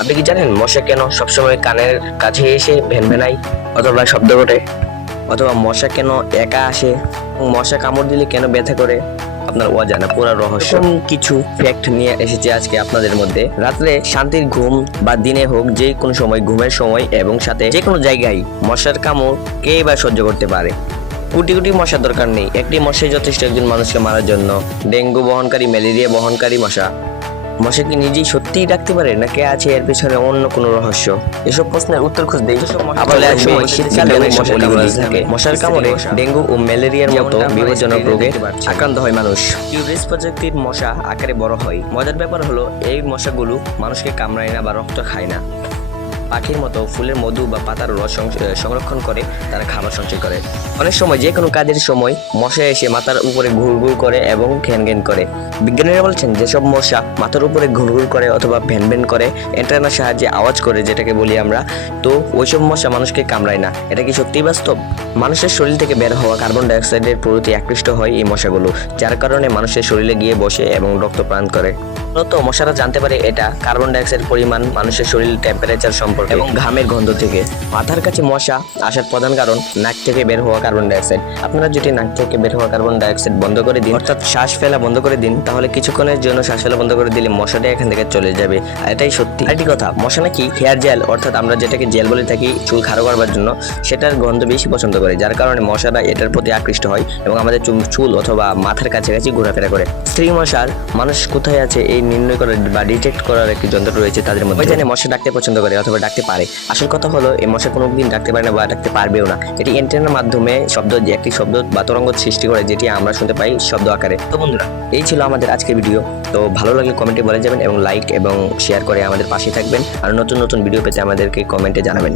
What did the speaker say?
আপনি কি জানেন মশা কেন সবসময় কানের কাছে এসে ভ্যানভ্যানায় অথবা শব্দ করে, অথবা মশা কেন একা আসে, মশা কামড় দিলে কেন ব্যথা করে? আপনার অজানা পুরো রহস্য কিছু ফ্যাক্ট নিয়ে এসেছি আজকে আপনাদের মধ্যে। রাত্রে শান্তির ঘুম বা দিনে হোক, যে কোনো সময় ঘুমের সময় এবং সাথে যে কোনো জায়গায় মশার কামড় কে বা সহ্য করতে পারে? কোটি কোটি মশার দরকার নেই, একটি মশাই যথেষ্ট একজন মানুষকে মারার জন্য। ডেঙ্গু বহনকারী, ম্যালেরিয়া বহনকারী মশা। মশা কি নিজেই সত্যিই ডাকতে পারে, নাকি আছে এর পেছনে অন্য কোনো রহস্য? এসব প্রশ্নের উত্তর খুঁজতেই আবার আসবে শীতকালে মশার কামড়ে ডেঙ্গু ও ম্যালেরিয়ার মতো বিপজ্জনক রোগে আক্রান্ত হয় মানুষ। কিউরিস প্রজাতির মশা আকারে বড় হয়। মজার ব্যাপার হলো, এই মশাগুলো মানুষকে কামড়ায় না বা রক্ত খায় না। পাখির মতো ফুলের মধু বা পাতার রস সংরক্ষণ করে তারা খাবার সঞ্চয় করে। অনেক সময় যে কোনো কাজের সময় মশা এসে মাথার উপরে ঘুরঘুর করে এবং ঘ্যানঘ্যান করে। বিজ্ঞানীরা বলছেন, যেসব মশা মাথার উপরে ঘুরঘুর করে অথবা ভ্যানভ্যান করে, অ্যান্টেনার সাহায্যে আওয়াজ করে, যেটাকে বলি আমরা, তো ওইসব মশা মানুষকে কামড়ায় না। এটা কি সত্যিই বাস্তব? মানুষের শরীর থেকে বের হওয়া কার্বন ডাইঅক্সাইডের প্রতি আকৃষ্ট হয় এই মশাগুলো, যার কারণে মানুষের শরীরে গিয়ে বসে এবং রক্ত পান করে। মূলত মশারা জানতে পারে এটা কার্বন ডাইঅক্সাইড পরিমাণ মানুষের শরীরের টেম্পারেচার সম্পর্কে এবং ঘামের গন্ধ থেকে। মাথার কাছে মশা আসার প্রধান কারণ নাক থেকে বের হওয়া কার্বন ডাইঅক্সাইড। আপনারা যদি নাক থেকে বের হওয়া কার্বন ডাইঅক্সাইড বন্ধ করে দিন, অর্থাৎ শ্বাস ফেলা বন্ধ করে দিন, তাহলে কিছুক্ষণের জন্য শ্বাস ফেলা বন্ধ করে দিলে মশাটা এখান থেকে চলে যাবে। আর এটাই সত্যি। আরেকটি কথা, মশা নাকি হেয়ার জেল, অর্থাৎ আমরা যেটাকে জেল বলে থাকি চুল খাড়ো করবার জন্য, সেটার গন্ধ বেশি পছন্দ করে, যার কারণে মশারা এটার প্রতি আকৃষ্ট হয় এবং আমাদের চুল অথবা মাথার কাছাকাছি ঘোরাফেরা করে। স্ত্রী মশার মানুষ কোথায় আছে এই নির্ণয় করার বা ডিটেক্ট করার একটি যন্ত্র রয়েছে তাদের মধ্যে। জানে মশা ডাকতে পছন্দ করে অথবা ডাকতে পারে। আসল কথা হলো, এই মশা কোনোদিন ডাকতে পারে না বা ডাকতে পারবেও না। এটি অ্যান্টেনার মাধ্যমে একটি শব্দ বা তরঙ্গ সৃষ্টি করে, যেটি আমরা শুনতে পাই শব্দ আকারে। তো বন্ধুরা, এই ছিল আমাদের আজকের ভিডিও। তো ভালো লাগলে কমেন্টে বলে যাবেন এবং লাইক এবং শেয়ার করে আমাদের পাশে থাকবেন। আর নতুন নতুন ভিডিও পেতে আমাদেরকে কমেন্টে জানাবেন।